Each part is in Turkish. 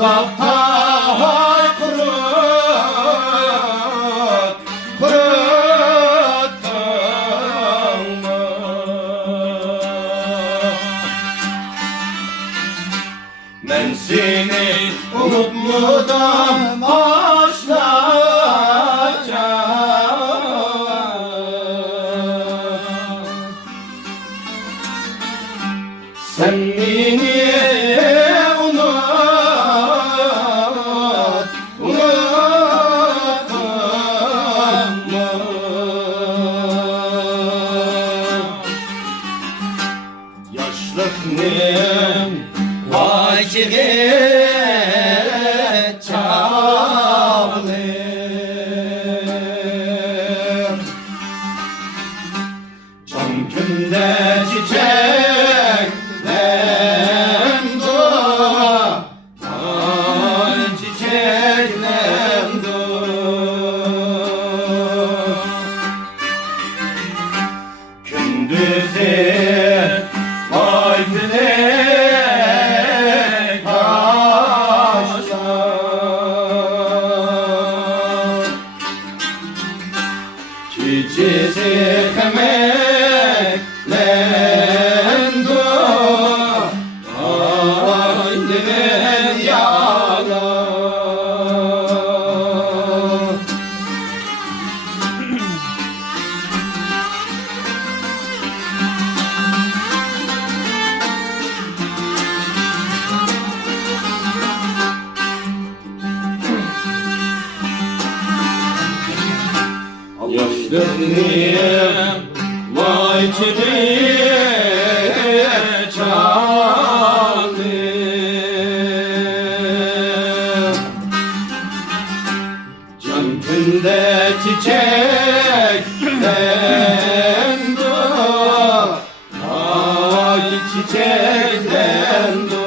Dapta hay kuruttun mu? Ben seni unutmadan sen beni unuttun mu? Yaşlık nem vakit çalır, can günde çiçek gündüzü vay dilek taşlar, çiçeği emeklendi ay dilek yalan. Yaşlığım vay çiçeği çalır, can günde çiçeklendi ay çiçeklendi.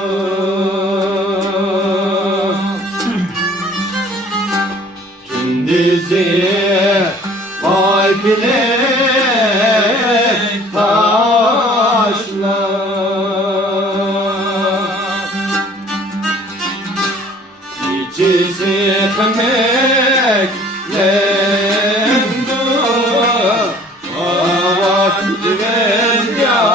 Gündüzü vay bilek taşlar, çiçeği emeklendi ay dilek yalan.